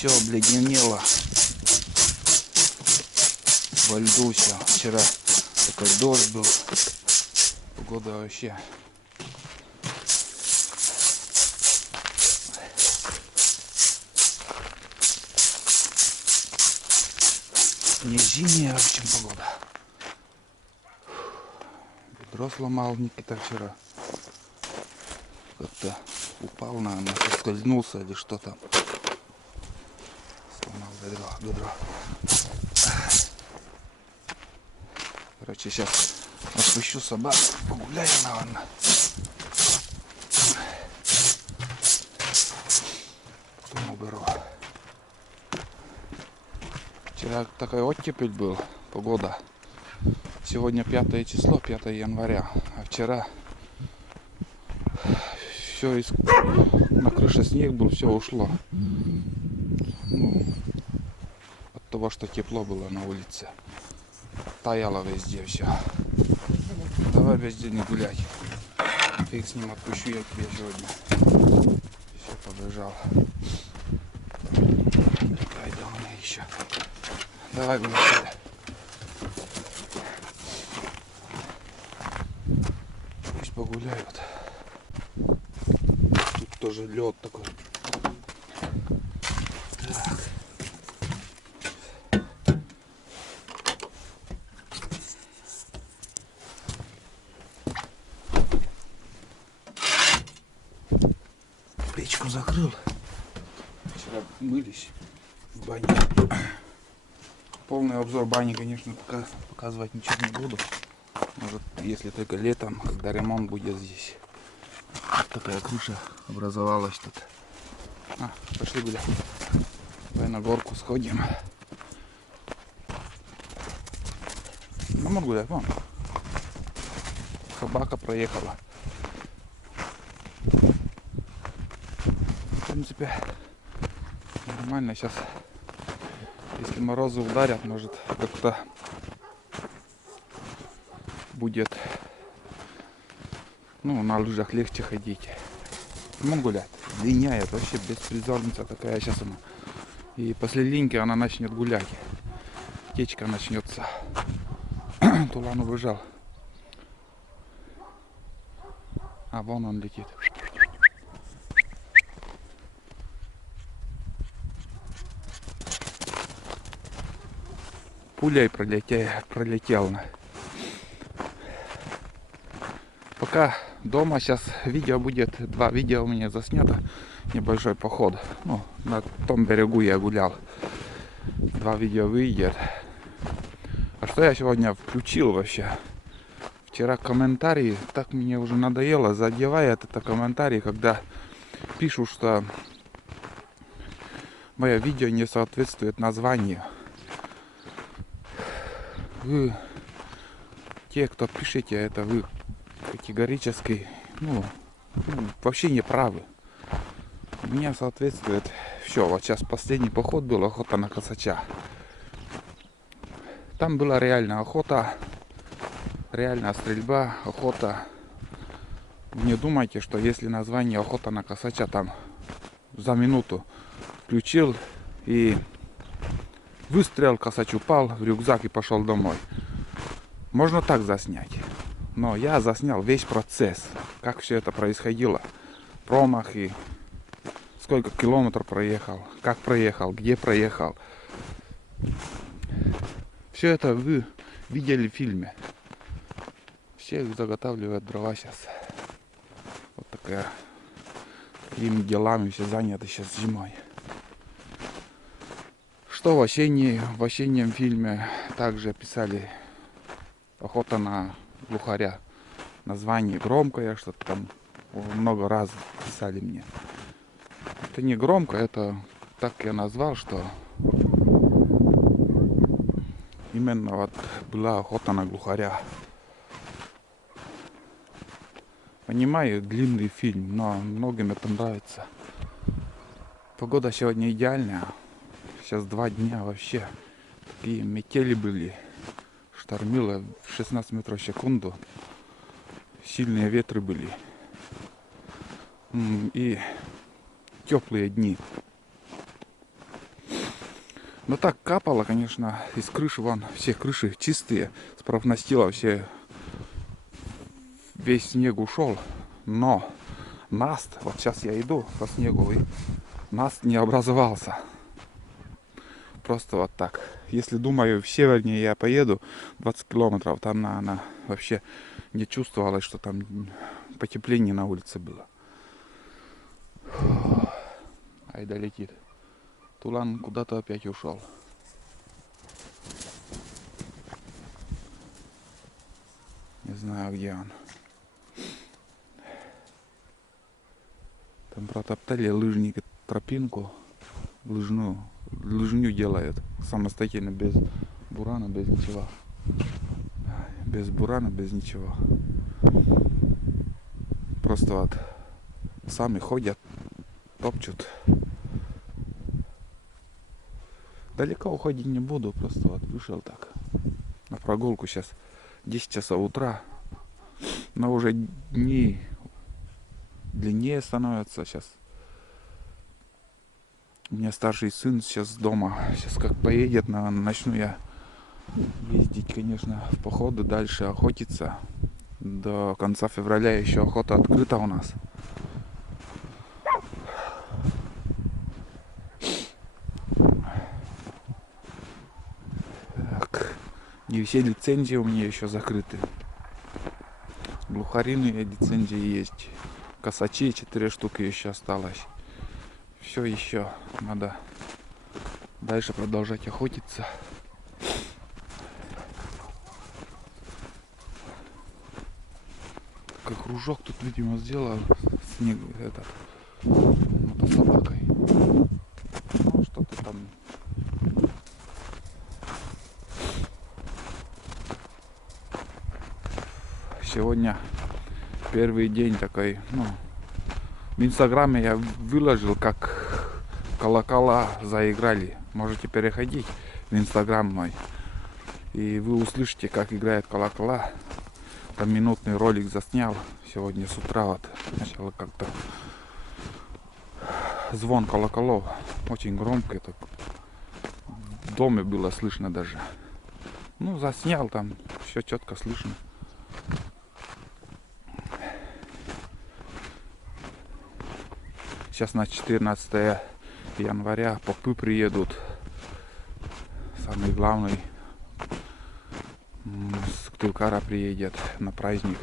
Все обледенело. Во льду все. Вчера такой дождь был. Погода вообще. Не зимняя, в общем, погода. Ведро сломал Никита вчера. Как-то упал, наверное, соскользнулся или что там. Сломал ведро. Короче, сейчас отпущу собак, погуляю, наверное. Потом уберу. Вчера такой оттепель был, погода. Сегодня 5 число, 5 января. А вчера все на крыше снег был, все ушло. Ну, от того, что тепло было на улице. Таяло везде все. Давай везде не гулять. Фиг с ним, отпущу я тебе сегодня. Все, побежал. Дай да мне еще. Давай гулять. Пусть погуляют. Тут тоже лед такой. Так. Печку закрыл. Вчера мылись в бане. Полный обзор бани, конечно, показывать ничего не буду. Может, если только летом, когда ремонт будет здесь. Вот такая крыша образовалась тут. Пошли гулять. Давай на горку сходим. Ну, гулять, вон. Собака проехала. В принципе, нормально сейчас. Если морозы ударят, может как-то будет, ну, на лыжах легче ходить. Ну, гулять. Линяет вообще беспризорница такая сейчас она. И после линьки она начнет гулять. Течка начнется. Тулан убежал. А вон он летит. Пулей пролетел. Пока дома сейчас видео будет, 2 видео у меня заснято. Небольшой поход. Ну, на том берегу я гулял. 2 видео выйдет. А что я сегодня включил вообще? Вчера комментарии, так мне уже надоело, задевает это комментарии, когда пишут, что мое видео не соответствует названию. Вы, те, кто пишете это, вы категорически, ну, вообще не правы. У меня соответствует все. Вот сейчас последний поход был, охота на косача. Там была реальная охота, реальная стрельба, охота. Не думайте, что если название охота на косача там за минуту включил и выстрел, косач упал в рюкзак и пошел домой. Можно так заснять. Но я заснял весь процесс, как все это происходило. Промахи, сколько километров проехал, как проехал, где проехал. Все это вы видели в фильме. Все заготавливают дрова сейчас. Вот такими делами все заняты сейчас зимой. Что в осеннем фильме также писали охота на глухаря. Название громкое, что-то там много раз писали мне. Это не громко, это так я назвал, что именно вот была охота на глухаря. Понимаю, длинный фильм, но многим это нравится. Погода сегодня идеальная. Сейчас 2 дня вообще. Такие метели были. Штормило в 16 метров в секунду. Сильные ветры были. И теплые дни. Но так капало, конечно, из крыши, вон, все крыши чистые, с профнастила все, весь снег ушел, но наст, вот сейчас я иду по снегу, и наст не образовался. Просто вот так. Если думаю, в севернее я поеду 20 километров, там она вообще не чувствовалось, что там потепление на улице было. Айда летит. Тулан куда-то опять ушел. Не знаю, где он. Там протоптали лыжники тропинку лыжню делают самостоятельно, без бурана, без ничего. Без бурана, без ничего. Просто вот сами ходят, топчут. Далеко уходить не буду, просто вот вышел так на прогулку. Сейчас 10 часов утра, но уже дни длиннее становятся. Сейчас у меня старший сын сейчас дома. Сейчас как поедет, начну я ездить, конечно, в походы, дальше охотиться. До конца февраля еще охота открыта у нас. Так. Не все лицензии у меня еще закрыты. Глухариные лицензии есть. Косачи 4 штуки еще осталось. Все еще надо дальше продолжать охотиться. Как кружок тут, видимо, сделал снег этот мотособакой. Ну, что-то там. Сегодня первый день такой, ну, в инстаграме я выложил, как колокола заиграли. Можете переходить в инстаграм мой, и вы услышите, как играют колокола. Там минутный ролик заснял сегодня с утра. Вот начало как-то звон колоколов очень громко, это в доме было слышно даже. Ну, заснял, там все четко слышно. Сейчас на 14 января попы приедут. Самый главный с Ктулкара приедет на праздник.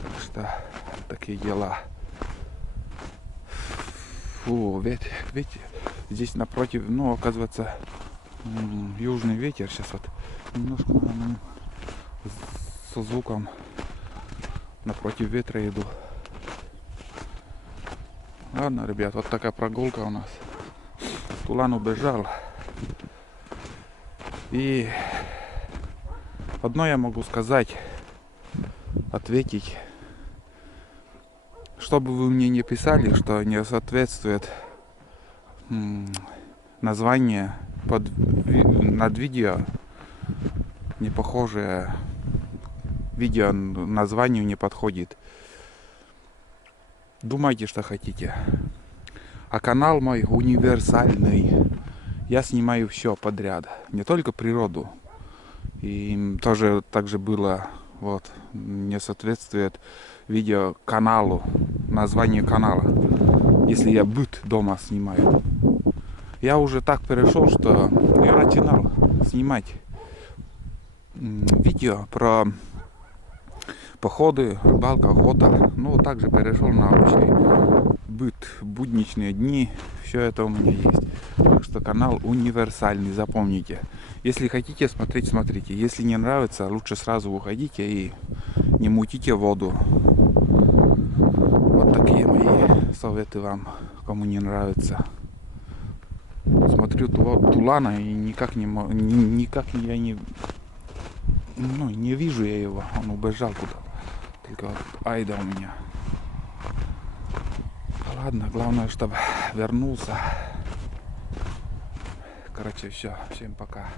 Так что такие дела. Фу, ветер. Здесь напротив, ну, оказывается, южный ветер. Сейчас вот немножко, наверное, со звуком. Напротив ветра иду. Ладно, ребят, вот такая прогулка у нас. Тулан убежал. И одно я могу сказать, ответить. Что бы вы мне не писали, что не соответствует название над видео, не похожее. Видео названию не подходит. Думайте, что хотите. А канал мой универсальный. Я снимаю все подряд. Не только природу. И тоже так же было, вот, не соответствует видео каналу, названию канала. Если я быт дома снимаю. Я уже так перешел, что я начинал снимать видео про походы, рыбалка, охота. Ну, также перешел на обычный быт, будничные дни. Все это у меня есть. Так что канал универсальный, запомните. Если хотите смотреть, смотрите. Если не нравится, лучше сразу уходите и не мутите воду. Вот такие мои советы вам, кому не нравится. Смотрю Тулана и никак я не вижу я его. Он убежал куда-то. Только вот Айда у меня. Ладно, главное, чтобы вернулся. Короче, все. Всем пока.